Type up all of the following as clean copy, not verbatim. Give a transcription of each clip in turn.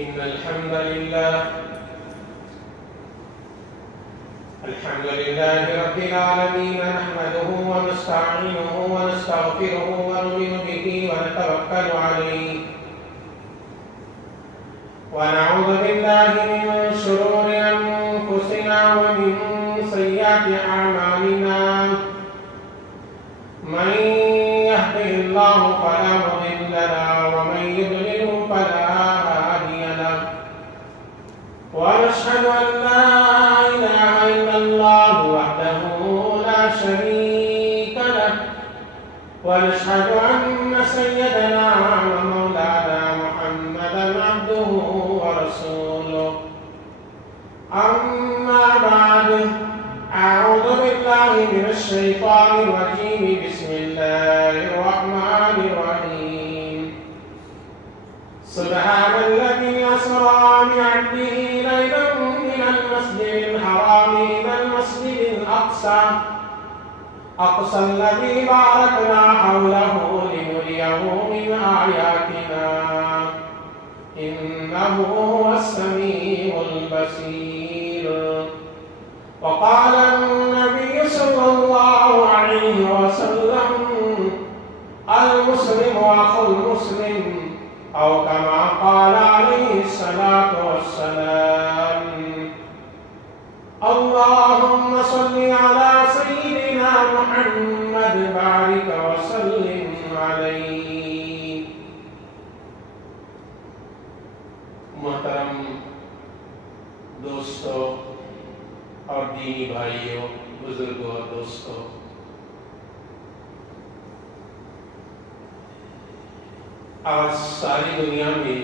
إن الحمد لله رب العالمين نحمده ونستعينه ونستغفره ونؤمن به ونتوكل عليه ونعوذ بالله من شرور أنفسنا ومن سيئات أعمالنا من يهده الله فلا مضل له ومن يضلل فلا هادي له ونشهد أن لا إله إلا الله وحده لا شريك له ونشهد أن سيدنا ومولانا محمدا عبده ورسوله أما بعد أعوذ بالله من الشيطان الرجيم بسم الله الرحمن الرحيم سبحان الذي أسرى بعبده ليلا من المسجد الحرام إلى المسجد الأقصى الذي باركنا حوله لنريه من آياتنا إنه هو السميع البصير وقال النبي صلى الله عليه وسلم المسلم أخو المسلم أو كما قال عليه الصلاة والسلام اللهم صل على سيدنا محمد بارك وسلم عليه. محترم دوستو اور دینی بھائیوں، بزرگوں اور دوستوں، آج ساری دنیا میں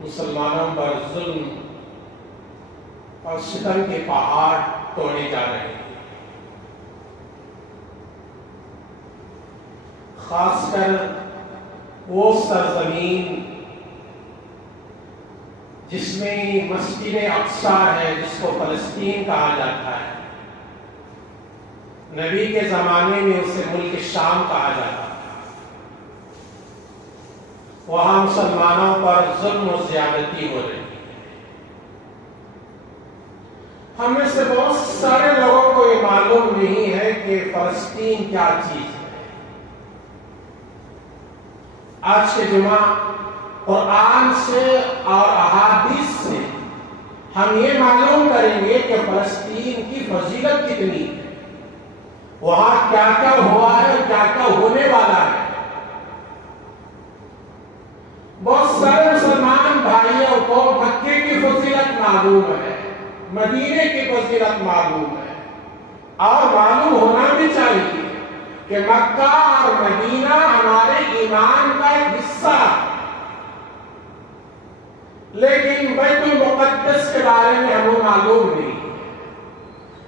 مسلمانوں پر ظلم اور ستم کے پہاڑ توڑے جا رہے ہیں. خاص کر وہ سرزمین جس میں مسجد اقصی ہے، جس کو فلسطین کہا جاتا ہے. نبی کے زمانے میں اسے ملک شام کہا جاتا ہے. وہاں مسلمانوں پر ظلم و زیادتی ہو رہی ہے. ہم میں سے بہت سارے لوگوں کو یہ معلوم نہیں ہے کہ فلسطین کیا چیز ہے. آج کے جمعہ قرآن سے اور احادیث سے ہم یہ معلوم کریں گے کہ فلسطین کی فضیلت کتنی ہے، وہاں کیا کیا ہوا ہے اور کیا کیا ہونے والا ہے. بہت سارے مسلمان بھائیوں کو مکے کی فضیلت معلوم ہے، مدینے کی فضیلت معلوم ہے، اور معلوم ہونا بھی چاہیے کہ مکہ اور مدینہ ہمارے ایمان کا ایک حصہ ہے. لیکن بیت المقدس کے بارے میں ہمیں معلوم نہیں،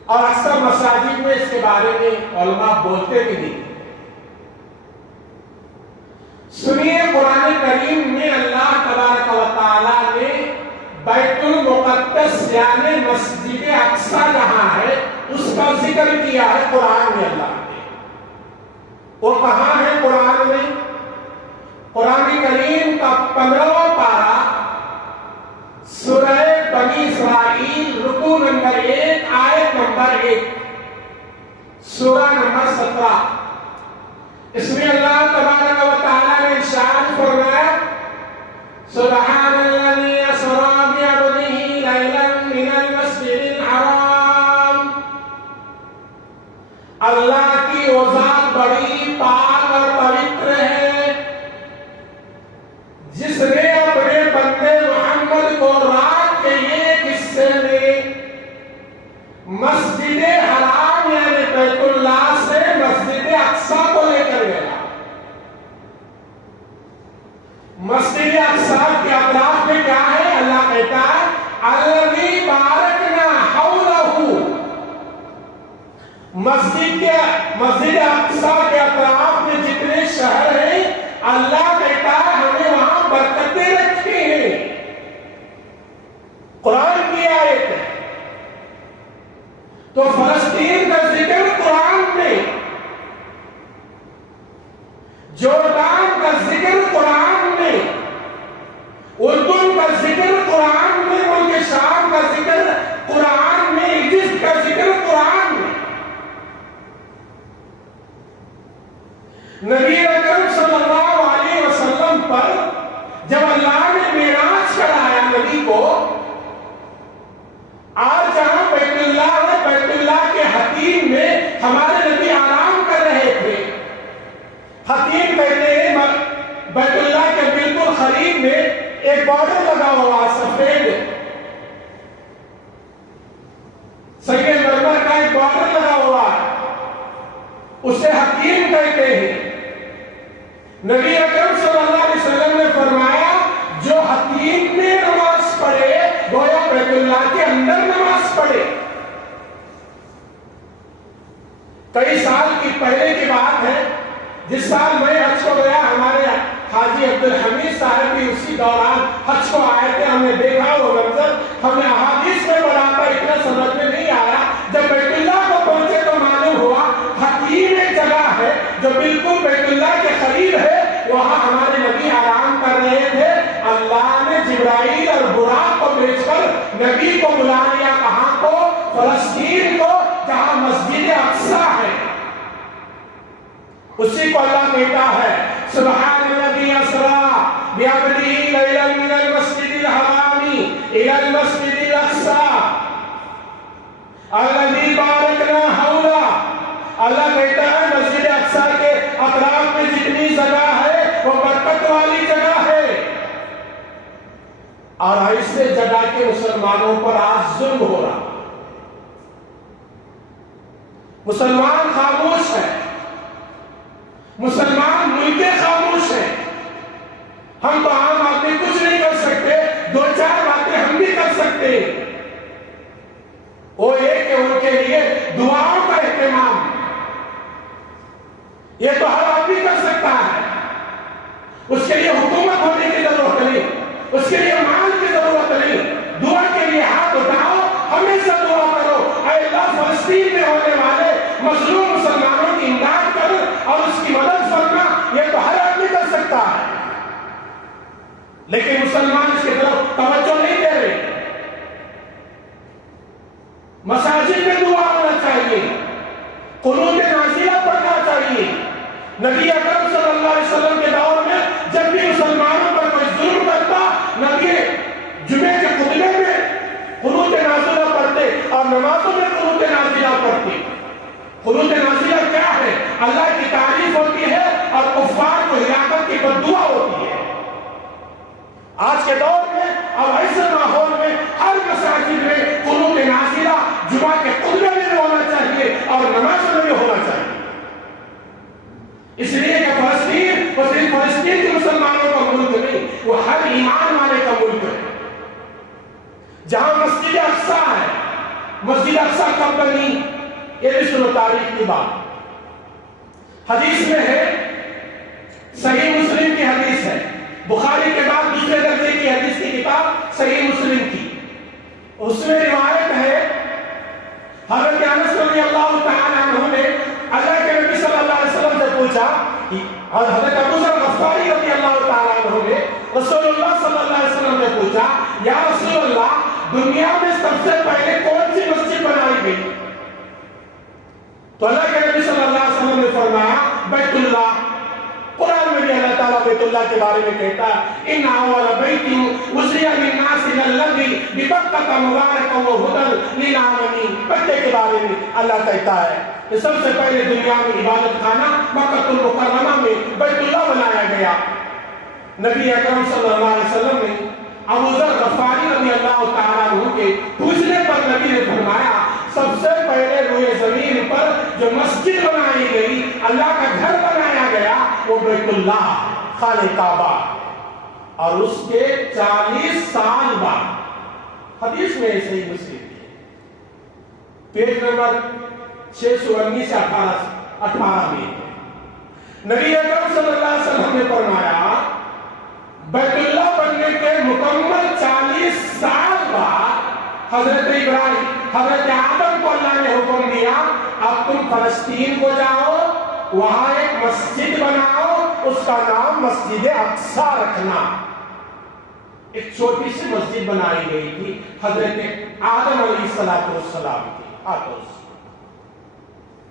اور اکثر مساجد میں اس کے بارے میں علماء بولتے بھی نہیں. سنیے، قرآن کریم میں اللہ تبارک و تعالیٰ نے بیت المقدس یعنی مسجد اقصی جہاں ہے اس کا ذکر کیا ہے قرآن میں. اللہ نے وہ کہاں ہے قرآن میں؟ قرآن کریم کا 15واں پارہ سورہ بنی اسرائیل رکوع نمبر 1 آیت نمبر 1، سورہ نمبر 17. اس میں اللہ تبارک و تعالیٰ نے ارشاد فرمایا سبحان الذی اسری بعبدہ لیلا من المسجد الحرام. اللہ کی وہ ذات بڑی پاک اور پوتر ہے جس نے اپنے بندے محمد کو رات کے ایک حصے میں مسجد حرام یعنی بیت اللہ سے مسجد اقصی کو لے کر گیا. مسجد اقصی کے اطراف میں کیا ہے؟ اللہ کہتا ہے الذی بارکنا حولہ. مسجد اقصی کے اطراف میں جتنے شہر ہیں اللہ کہتا ہے ہمیں وہاں برکتیں رکھی ہیں. قرآن کی آیت ہے. تو فلسطین کا ذکر قرآن میں، جوردان کا ذکر قرآن میں، نبی اکرم صلی اللہ علیہ وسلم پر جب اللہ نے معراج کرایا نبی کو، آج جہاں بیت اللہ ہے، بیت اللہ کے حتیم میں ہمارے نبی آرام کر رہے تھے۔ حتیم کہتے ہیں بیت اللہ کے بالکل قریب میں ایک بارڈر لگا ہوا سفید، سنگ مرمر کا ایک بارڈر لگا ہوا ہے، اسے حتیم کہتے ہیں۔ نبی اکرم صلی اللہ علیہ وسلم نے فرمایا جو حتیم میں نماز پڑھے گویا بیت اللہ کے اندر نماز پڑھے۔ کئی سال کی پہلے کی بات ہے، جس سال میں حج کو گیا، ہمارے حاجی عبدالحمید صاحب بھی اسی دوران حج کو آئے تھے، ہم نے دیکھا وہ منظر، ہمیں احادیث میں پڑھا تھا، اتنا سمجھ میں نہیں آیا۔ جب بیت اللہ کو پہنچے تو معلوم ہوا حتیم ایک جگہ ہے جو بالکل بیت اللہ کے قریب ہے، وہاں ہمارے نبی آرام کر رہے تھے۔ اللہ نے جبرائیل اور براق کو بھیج کر نبی کو بلا لیا، کہاں کو؟ فلسطین کو، جہاں مسجد اقصی ہے۔ اسی کو اللہ کہتا ہے سبحان الذی اسریٰ بعبدہ لیلا من المسجد الحرام الی المسجد الاقصی الذی بارکنا حولہ۔ اللہ کہتا ہے مسجد اقصی کے اطراف میں جتنی جگہ ہے وہ برکت والی جگہ ہے، اور ایسے جگہ کے مسلمانوں پر آج ظلم ہو رہا۔ مسلمان خاموش ہے، مسلمان ملک خاموش ہے۔ ہم تو عام آدمی کچھ نہیں کر سکتے، دو چار باتیں ہم بھی کر سکتے ہیں، وہ یہ کہ ان کے لیے دعاؤں کا اہتمام، یہ تو ہر آدمی کر سکتا ہے۔ اس کے لیے حکومت ہونے کی ضرورت نہیں، اس کے لیے مال کی ضرورت نہیں، دعا کے لیے ہاتھ اٹھاؤ، ہمیشہ دعا کرو، اے اللہ فلسطین میں ہونے والے مظلوم مسلمانوں کی امداد کر اور اس کی مدد فرما، یہ تو ہر آدمی کر سکتا ہے۔ لیکن مسلمان اس کی طرف توجہ نہیں دے رہے۔ مساجد میں دعا ہونا چاہیے، قنوت نازلہ پڑھنا چاہیے۔ نبی اکرم صلی اللہ علیہ وسلم کے دور میں جب بھی مسلمانوں پر کوئی ظلم کرتا، نبی جمعے کے خطبے میں قنوت نازلہ پڑھتے اور نمازوں میں قنوت نازلہ پڑھتے۔ قنوت نازلہ کیا ہے؟ اللہ کی تعریف ہوتی ہے اور کفار کو ہلاکت کی بددعا ہوتی ہے۔ آج کے دور میں اور ایسے ماحول میں ہر مساجد میں قنوت نازلہ جمعہ کے خطبے میں ہونا چاہیے اور نمازوں میں بھی ہونا چاہیے۔ اس لیے کہ فلسطین وہ صرف فلسطین کے مسلمانوں کا ملک نہیں، وہ ہر ایمان والے کا ملک ہے۔ جہاں مسجد اقصی ہے، مسجد اقصی کب بنی؟ یہ بھی سنو تاریخ کی بات۔ حدیث میں ہے، صحیح مسلم کی حدیث ہے، بخاری کے بعد دوسرے درجے کی حدیث کی کتاب صحیح مسلم کی، اس میں روایت ہے حضرت انس رضی اللہ تعالی عنہ نے اللہ کے نبی صلی اللہ علیہ وسلم سے پوچھا، اور حضرت ابو ذر غفاری رضی اللہ تعالی عنہ نے رسول اللہ صلی اللہ علیہ وسلم سے پوچھا، یا رسول اللہ دنیا میں سب سے پہلے کون سی مسجد بنائی گئی؟ تو اللہ کے نبی صلی اللہ علیہ وسلم نے فرمایا بیت اللہ۔ قرآن میں بھی اللہ تعالیٰ بیت اللہ کے بارے میں کہتا ہے ان اول بیت وضع للناس الذی ببکۃ مبارکا وہدی للعالمین۔ بیت کے بارے میں اللہ کہتا ہے کہ سب سے پہلے دنیا میں عبادت خانہ مکہ المکرمہ میں بیت اللہ بنایا گیا۔ نبی اکرم صلی اللہ علیہ وسلم نے ابو ذر غفاری رضی اللہ تعالیٰ عنہ کے پوچھنے پر نبی نے فرمایا سب سے پہلے روئے زمین پر جو مسجد بنائی گئی، اللہ کا گھر بنایا گیا، وہ بیت اللہ خانہ کعبہ، اور اس کے 40 سال بعد حدیث میں صحیح مسلم پیج نمبر 619 سے 18 میں نبی اکرم صلی اللہ علیہ وسلم نے فرمایا بیت اللہ بننے کے مکمل 40 سال بعد حضرت ابراہیم حضرت آدم کو اللہ نے حکم دیا اب تم فلسطین کو جاؤ، وہاں ایک مسجد بناؤ، اس کا نام مسجد اقصی رکھنا۔ ایک چھوٹی سی مسجد بنائی گئی تھی حضرت آدم علیہ السلام کی۔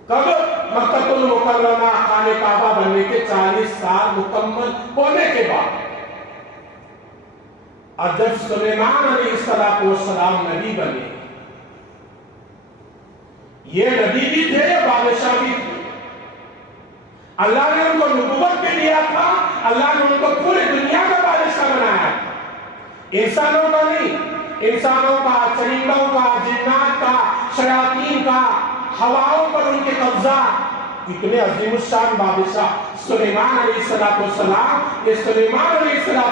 کب؟ مکہ المکرمہ خانہ کعبہ بننے کے 40 سال مکمل ہونے کے بعد، اور جب سلیمان علیہ السلام نبی بنے، یہ نبی بھی تھے، بادشاہ بھی تھے، اللہ نے ان کو نبوت بھی دیا تھا، اللہ نے ان کو پوری دنیا کا بادشاہ بنایا تھا، انسانوں کا نہیں، انسانوں کا، چرندوں کا، جنات کا، شیاطین کا، ہواؤں پر ان کے قبضہ، اتنے عظیم الشان بادشاہ سلیمان علیہ السلام۔ یہ سلیمان علیہ السلام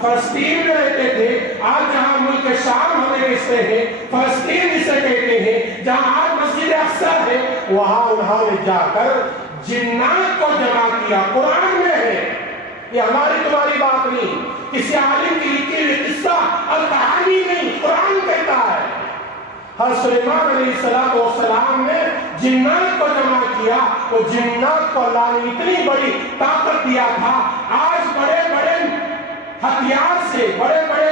فلسطین میں رہتے تھے، آج جہاں ملک شام ہمیں کہتے ہیں فلسطین اسے کہتے ہیں، جہاں آج مسجد اقصی ہے، وہاں انہوں نے جا کر جنات کو جمع کیا۔ قرآن میں ہے، یہ ہماری تمہاری بات نہیں، کسی عالم کی لکھی ہوئی قصہ اور کہانی نہیں، قرآن کہتا ہے۔ حضرت سلیمان علیہ السلام نے جنات کو جمع کیا، وہ جنات کو اللہ نے اتنی بڑی طاقت دیا تھا، آج بڑے بڑے ہتھیار سے، بڑے بڑے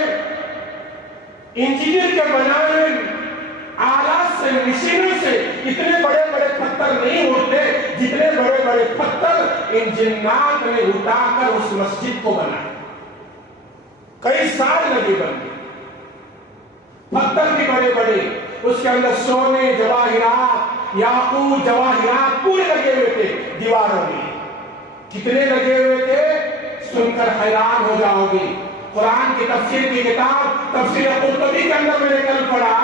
انجینئر کے بنائے ہوئے آلات سے، مشینوں سے اتنے بڑے بڑے پتھر نہیں ہوتے جتنے بڑے بڑے پتھر ان جنات نے اٹھا کر اس مسجد کو بنایا۔ کئی سال لگے بننے، پتھر بھی بڑے بڑے، اس کے اندر سونے، جواہرات، یاقوت، جواہرات پورے لگے ہوئے تھے دیواروں میں۔ کتنے لگے ہوئے تھے سن کر حیران ہو جاؤ گے۔ قرآن کی تفسیر کی کتاب تفسیر قرطبی کے اندر میں نے کل پڑھا،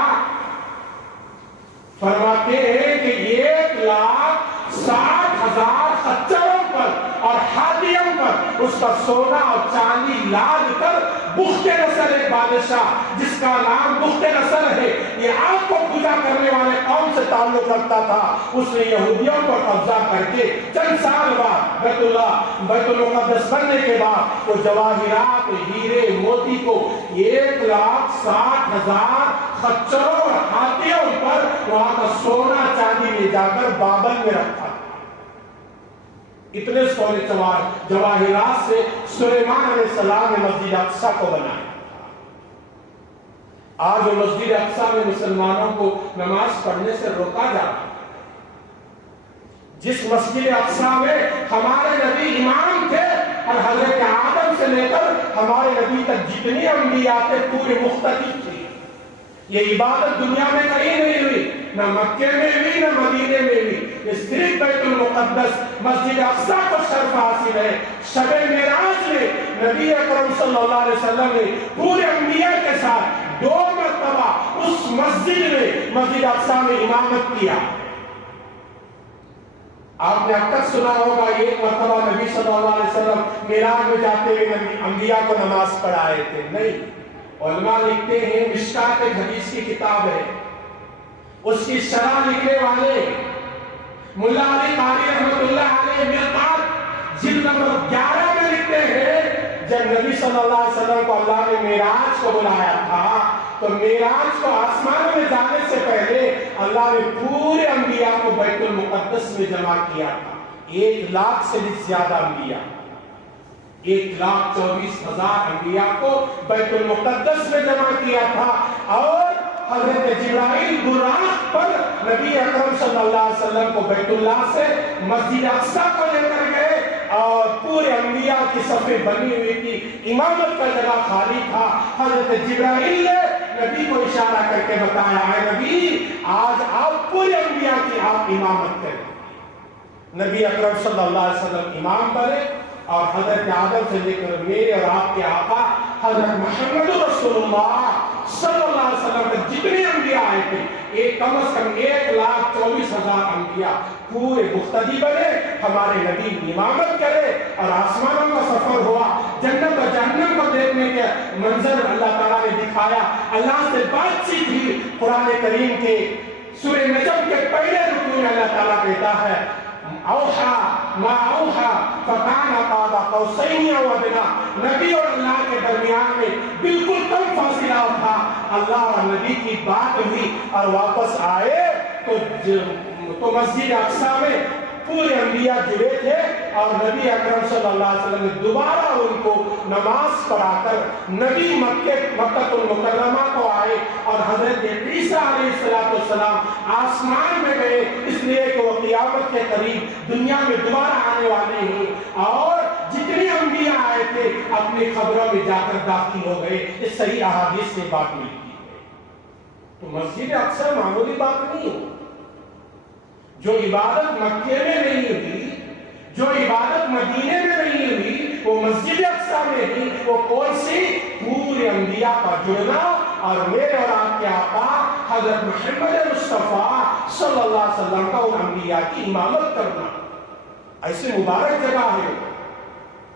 فرماتے ہیں کہ 1,60,000 خچروں پر اور ہاتھیوں پر اس کا سونا اور چاندی لاد کر بخت نصر، ایک بادشاہ جس کا نام بخت نصر ہے، یہ آگ کو پوجا کرنے والے قوم سے تعلق رکھتا تھا، اس نے یہودیوں پر قبضہ کر کے چند سال بعد بیت المقدس بننے کے بعد وہ جواہرات، ہیرے، موتی کو 1,60,000 خچروں اور ہاتھیوں پر وہاں کا سونا چاندی لے جا کر بابل میں رکھا۔ اتنے سونے جواہرات سے سلیمان علیہ السلام نے مسجد اقصی کو بنایا۔ آج وہ مسجد اقصی میں مسلمانوں کو نماز پڑھنے سے روکا جاتا ہے۔ جس مسجد اقصی میں ہمارے نبی امام تھے اور حضرت آدم سے لے کر ہمارے نبی تک جتنی انبیاء تھے پورے مختلف تھے، یہ عبادت دنیا میں کہیں نہیں ہوئی، نہ مکے میں ہوئی نہ مدینے میں ہوئی، یہ صرف بیت المقدس مسجد اقصی کو شرف حاصل ہے۔ شب معراج میں نبی اکرم صلی اللہ علیہ وسلم نے پورے انبیاء کے ساتھ 2 مرتبہ اس مسجد میں مسجد اقصی میں امامت کیا۔ آپ نے اب تک سنا ہوگا ایک مرتبہ نبی صلی اللہ علیہ وسلم معراج میں جاتے ہوئے انبیاء کو نماز پڑھائے تھے، نہیں۔ علماء لکھتے ہیں، مشکات ایک حدیث کی کتاب ہے، اس کی شرح لکھنے والے ملا علی قاری رحمۃ اللہ علیہ مرقات جلد نمبر 11 میں لکھتے ہیں، جب نبی صلی اللہ علیہ وسلم کو اللہ نے معراج کو بلایا تھا تو معراج کو آسمان میں جانے سے پہلے اللہ نے پورے انبیاء کو بیت المقدس میں جمع کیا تھا۔ 1,00,000 سے بھی زیادہ انبیاء، 1,24,000 انبیاء کو بیت المقدس میں جمع کیا تھا، اور حضرت جبرائیل براق پر نبی اکرم صلی اللہ علیہ وسلم کو بیت اللہ سے مسجد اقصی کو لے کر گئے، اور پورے انبیاء کی صفیں بنی ہوئی تھی، امامت کا جگہ خالی تھا۔ حضرت جبرائیل نے نبی کو اشارہ کر کے بتایا، اے نبی آج آپ پورے انبیاء کی آپ امامت کریں۔ نبی اکرم صلی اللہ علیہ وسلم امام بنے، اور حضرت آدم سے لے کر میرے اور آپ کے آقا حضرت محمد رسول اللہ صلی اللہ علیہ وسلم تک جتنے انبیاء آئے تھے، کم از کم 1,24,000 انبیاء پورے مقتدی بنے، ہمارے نبی امامت کرے، اور آسمانوں کا سفر ہوا، جنت و جہنم کو دیکھنے کے منظر اللہ تعالیٰ نے دکھایا، اللہ سے بات چیت ہوئی۔ قرآن کریم کے سورہ نجم کے پہلے رکوع میں اللہ تعالیٰ کہتا ہے، اوحا ما اوحا فکان قاب قوسین او ادنی، نبی اور اللہ کے درمیان میں بالکل کم فاصلہ تھا، اللہ اور نبی کی بات ہوئی اور واپس آئے تو مسجد اقصی میں پورے انبیاء جڑے تھے، اور نبی اکرم صلی اللہ علیہ وسلم نے دوبارہ ان کو نماز پڑھا کر نبی مکہ المکرمہ کو آئے، اور حضرت عیسیٰ علیہ السلام آسمان میں گئے، اس لیے کہ وہ قیامت قیامت کے قریب دنیا میں دوبارہ آنے والے ہیں، اور جتنے انبیاء آئے تھے اپنی قبروں میں جا کر داخل ہو گئے۔ اس صحیح احادیث سے بات ملتی ہے۔ تو مسجد اقصی معمولی بات نہیں ہے۔ جو عبادت مکے میں نہیں ہوئی، جو عبادت مدینے میں نہیں ہوئی، وہ مسجد اقصی میں ہی، وہ کون سی؟ پورے انبیاء کا جڑنا اور میرے اور آپ کے آقا حضرت محمد مصطفیٰ صلی اللہ علیہ وسلم کا ان انبیاء کی امامت کرنا۔ ایسی مبارک جگہ ہے۔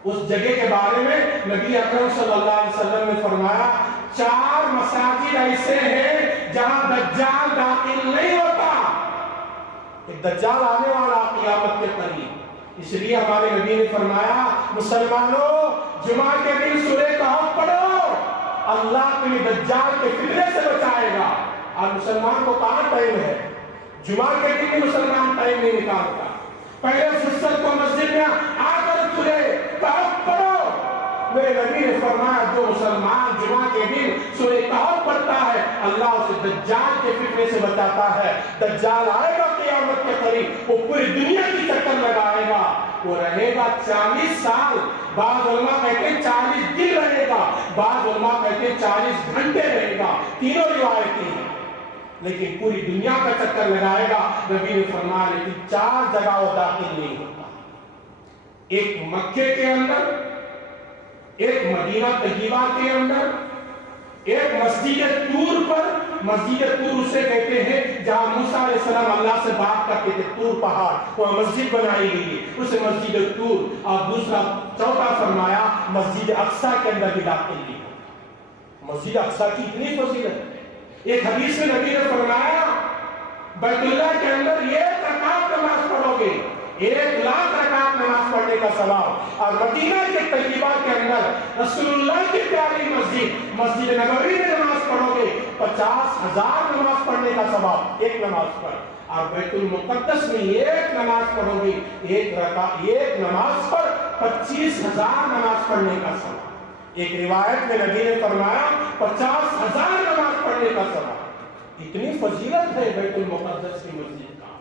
اس جگہ کے بارے میں نبی اکرم صلی اللہ علیہ وسلم نے فرمایا 4 مساجد ایسے ہیں جہاں دجال داخل نہیں ہوتا۔ ایک دجال آنے والا قیامت کے قریب، اس لیے ہمارے نبی نے فرمایا مسلمانوں جمعہ کے دن سورہ کہف پڑھو، اللہ تمہیں دجال کے فتنے سے بچائے گا۔ اور مسلمان کو کہاں ٹائم ہے؟ جمعہ کے دن بھی مسلمان ٹائم نہیں نکالتا۔ پہلے فرصت کو مسجد میں آ کر سورہ کہف پڑھو۔ میرے نبی نے فرمایا جو مسلمان جمعہ کے دن سورہ کہف پڑھتا ہے اللہ اسے دجال کے فتنے سے بچاتا ہے۔ دجال آئے گا قیامت کے قریب، وہ پوری دنیا کی چکر لگائے گا، وہ رہے گا 40 سال، بعض علماء کہتے ہیں 40 دن رہے گا، بعض علماء کہتے ہیں 40 گھنٹے رہے گا، تینوں روایتیں ہیں، لیکن پوری دنیا کا چکر لگائے گا۔ نبی نے فرمایا لیکن 4 جگہ وہ داخل نہیں ہوتا، ایک مکے کے اندر، ایک مدینہ طیبہ کے اندر، ایک مسجد طور پر۔ مسجد طور اسے کہتے ہیں جہاں موسیٰ علیہ السلام اللہ سے بات کرتے تھے، طور پہاڑ، وہ مسجد بنائی گئی، اسے مسجد طور۔ اور دوسرا چوتھا فرمایا مسجد اقصی کے اندر بھی داخل نہیں ہوتا۔ مسجد اقصی کی اتنی فضیلت ہے، ایک حدیث میں نبی نے فرمایا بیت اللہ کے اندر 1 رکعت نماز پڑھو گے 1,00,000 رکعت نماز پڑھنے کا ثواب، اور مدینہ کے طیبہ کے اندر رسول اللہ کی پیاری مسجد مسجد نبوی میں نماز پڑھو گے 50,000 نماز پڑھنے کا ثواب ایک نماز پر، اور بیت المقدس میں 1 نماز پڑھو گے 1 نماز پر 25,000 نماز پڑھنے کا ثواب۔ ایک روایت میں نبی نے فرمایا 50,000 نماز پڑھنے کا ثواب۔ اتنی فضیلت ہے بیت المقدس کی مسجد کا۔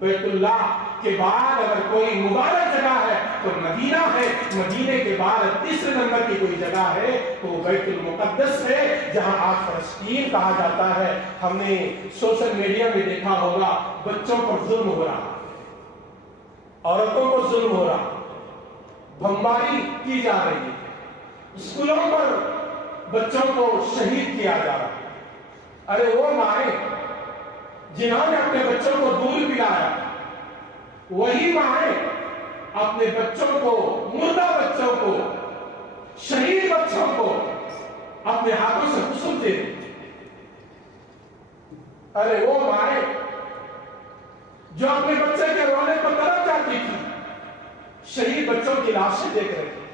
بیت اللہ کے بعد اگر کوئی مبارک جگہ ہے تو مدینہ ہے، مدینے کے بعد تیسرے نمبر کی کوئی جگہ ہے تو بیت المقدس ہے، جہاں آج فلسطین کہا جاتا ہے۔ ہم نے سوشل میڈیا میں دیکھا ہوگا بچوں پر ظلم ہو رہا، عورتوں پر ظلم ہو رہا، بمباری کی جا رہی ہے، اسکولوں پر بچوں کو شہید کیا جا رہا ہے۔ ارے وہ مائیں جنہوں نے اپنے بچوں کو دودھ پلایا، وہی مائیں اپنے بچوں کو، مردہ بچوں کو، شہید بچوں کو اپنے ہاتھوں سے غسل دے دیتے۔ ارے وہ مائیں جو اپنے بچے کے رونے کو تڑپ جاتی تھی، شہید بچوں کی لاشیں دیکھ رہے تھے،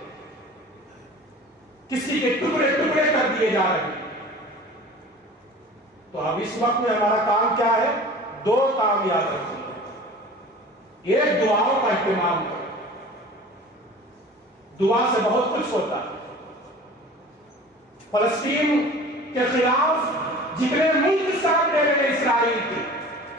کسی کے ٹکڑے ٹکڑے کر دیے جا رہے ہیں۔ تو اب اس وقت میں ہمارا کام کیا ہے؟ 2 کام یاد رکھیں۔ ایک دعاؤں کا اہتمام کریں، دعا سے بہت کچھ ہوتا ہے۔ فلسطین کے خلاف جتنے ملک ساتھ دے رہے ہیں اسرائیل کے،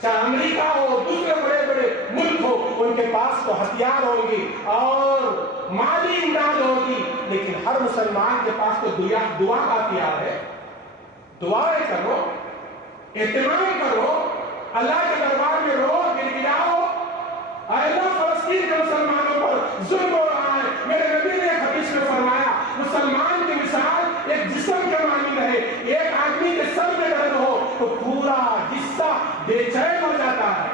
چاہے امریکہ ہو، دوسرے بڑے بڑے ملک ہو، ان کے پاس تو ہتھیار ہوں گی اور مالی امداد ہوگی، لیکن ہر مسلمان کے پاس تو دعا کا ہتھیار ہے۔ دعائیں کرو، اہتمام کرو، اللہ کے دربار میں رو، گڑگڑاؤ، اے اللہ فلسطین کے مسلمانوں پر ظلم ہو رہا ہے۔ میرے نبی نے حدیث میں فرمایا مسلمان کی مثال ایک جسم کے مانند ہے، ایک آدمی کے سر میں درد ہو تو پورا حصہ بے چین ہو جاتا ہے۔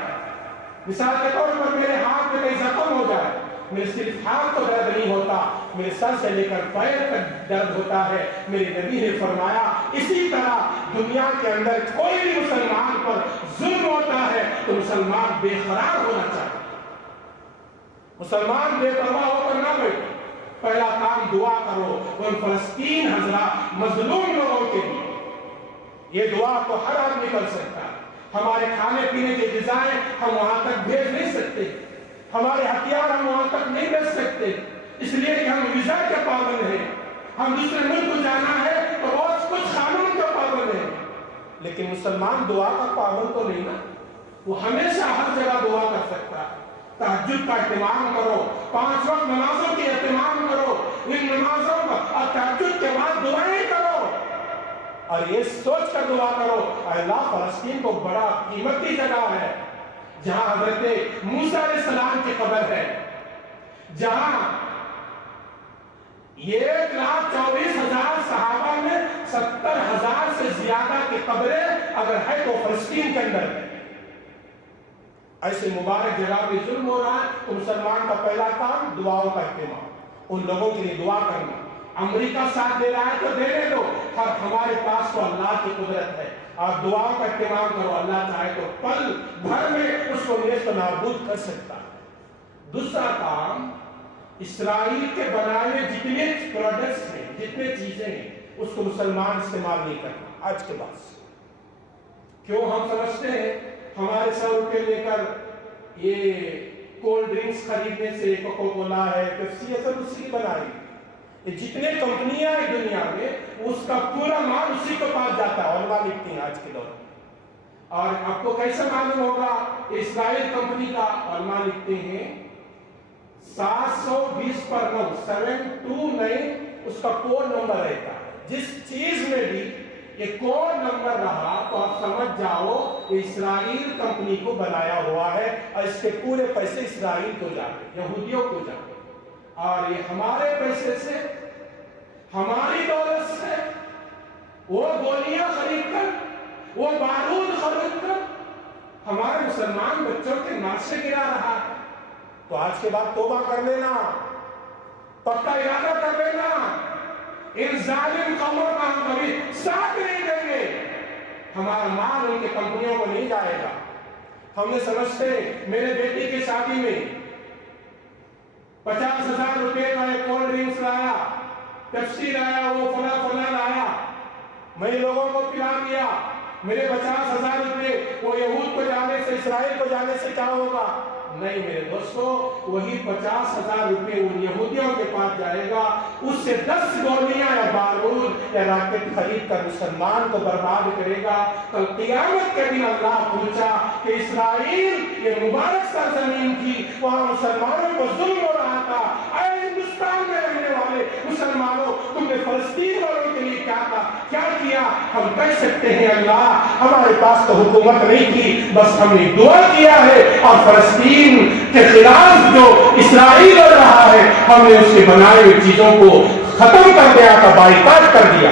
مثال کے طور پر میرے ہاتھ میں کہیں زخم ہو جائے، میرے صرف ہاتھ کو درد نہیں ہوتا، میرے سر سے لے کر پیر تک درد ہوتا ہے۔ میرے نبی نے فرمایا اسی طرح دنیا کے اندر کوئی بھی مسلمان پر ظلم ہوتا ہے تو مسلمان بے قرار ہونا چاہیے، مسلمان بے پرواہ ہو کر نہ بیٹھے۔ پہلا کام دعا کرو وہ فلسطین حضرات مظلوم لوگوں کے لیے۔ یہ دعا تو ہر آدمی کر سکتا ہے۔ ہمارے کھانے پینے کی غذائیں ہم وہاں تک بھیج نہیں سکتے، ہمارے ہتھیار ہم وہاں تک نہیں بھیج سکتے، اس لیے کہ ہم ویزا کے پابند ہیں، ہم دوسرے ملک کو جانا ہے تو بہت کچھ قانون کے پابند ہیں، لیکن مسلمان دعا کا پابند تو نہیں نا، وہ ہمیشہ ہر جگہ دعا کر سکتا ہے۔ تہجد کا اہتمام کرو، 5 وقت نمازوں کے اہتمام کرو، ان نمازوں اور تہجد کے بعد دعائیں کرو اور یہ سوچ کر دعا کرو اے اللہ فلسطین کو بڑا قیمتی جگہ ہے جہاں حضرت موسیٰ علیہ السلام کی قبر ہے، جہاں 1,24,000 صحابہ میں 70,000 سے زیادہ کی قبریں اگر ہے تو فلسطین کے اندر ہے۔ ایسے مبارک جگہ پہ ظلم ہو رہا ہے تو مسلمان کا پہلا کام دعاؤں کا اہتمام، ان لوگوں کے لیے دعا کرنا۔ امریکہ ساتھ دے رہا ہے تو دینے دو، اور ہمارے پاس تو اللہ کی قدرت ہے، آپ دعاؤں کا اہتمام کرو، اللہ چاہے تو پل بھر میں اس کو نیست و نابود کر سکتا ہے۔ دوسرا کام، اسرائیل کے بنائے ہوئے جتنے پروڈکٹس ہیں، جتنے چیزیں ہیں، اس کو مسلمان استعمال نہیں کرنا آج کے بعد سے۔ کیوں؟ ہم سمجھتے ہیں ہمارے 100 روپے لے کر یہ کولڈ ڈرنکس خریدنے سے، کوکو کولا ہے، پیپسی ہے، سب اسی کی بنائی، یہ جتنے کمپنیاں ہیں دنیا میں اس کا پورا مال اسی کے پاس جاتا ہے، علماء لکھتے ہیں آج کے دور میں۔ اور آپ کو کیسے معلوم ہوگا اسرائیل کمپنی کا؟ علماء لکھتے ہیں 720 پر 9 729 اس کا کوڈ نمبر رہتا ہے، جس چیز میں بھی یہ کوڈ نمبر رہا تو آپ سمجھ جاؤ اسرائیل کمپنی کو بنایا ہوا ہے اور اس کے پورے پیسے اسرائیل کو جاتے، یہودیوں کو جاتے، اور یہ ہمارے پیسے سے، ہماری دولت سے وہ گولیاں خرید کر، وہ بارود خرید کر ہمارے مسلمان بچوں کے ناچے گرا رہا ہے۔ تو آج کے بعد توبہ کر لینا، پکا ارادہ کر لینا، ان ظالم قوموں کا ہم کبھی ساتھ نہیں دیں گے، ہمارا مال ان کی کمپنیوں کو نہیں جائے گا۔ ہم نے سمجھتے میرے بیٹی کی شادی میں 50,000 روپے کا ایک کولڈ ڈرنکس لایا، پیپسی لایا، وہ فلاں لایا، میں لوگوں کو پلا دیا، میرے 50,000 روپے وہ یہود کو جانے سے، اسرائیل کو جانے سے کیا ہوگا؟ نہیں میرے دوستو، وہی 50,000 روپے ان یہودیوں کے پاس جائے گا، اس سے 10 گولیاں یا بارود یا راکٹ خرید کر مسلمان کو برباد کرے گا۔ کل قیامت کے دن اللہ پوچھا کہ اسرائیل یہ مبارک سرزمین تھی، وہاں مسلمانوں کو ظلم ہو رہا تھا، اے ہندوستان میں رہنے والے مسلمانوں تم نے فلسطین والوں کے لیے کیا کیا؟ ہم کہہ سکتے ہیں اللہ ہمارے پاس تو حکومت نہیں تھی، بس ہم نے دعا کیا ہے اور فلسطین کے خلاف جو اسرائیل ہو رہا ہے ہم نے اس کے بنائے ہوئے چیزوں کو ختم کر دیا تھا، بائیکاٹ کر دیا۔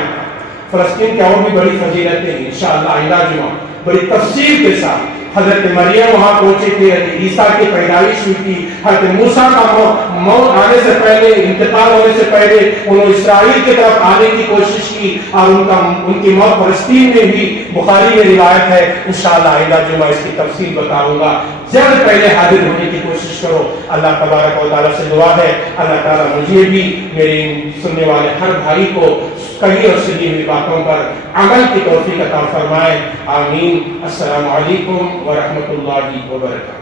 فلسطین کی اور بھی بڑی فضیلتیں ہیں، انشاءاللہ آئندہ جمعہ بڑی تفصیل کے ساتھ۔ حضرت مریم وہاں پہنچی تھی، حضرت عیسیٰ کی پیدائش ہوئی تھی، حضرت موسیٰ کا موت آنے سے پہلے، انتقال ہونے سے پہلے انہوں اسرائیل کی طرف آنے کی کوشش کی اور ان کی موت فلسطین میں بھی بخاری میں روایت ہے۔ انشاءاللہ آئندہ جمعہ اس کی تفصیل بتاؤں گا۔ جلد پہلے حاضر ہونے کی کوشش کرو۔ اللہ تبارک و تعالیٰ سے دعا ہے اللہ تعالیٰ مجھے بھی میرے سننے والے ہر بھائی کو کہی اور سنی ہوئی باتوں پر عمل کی توفیق عطا فرمائے، آمین۔ السلام علیکم ورحمۃ اللہ وبرکاتہ۔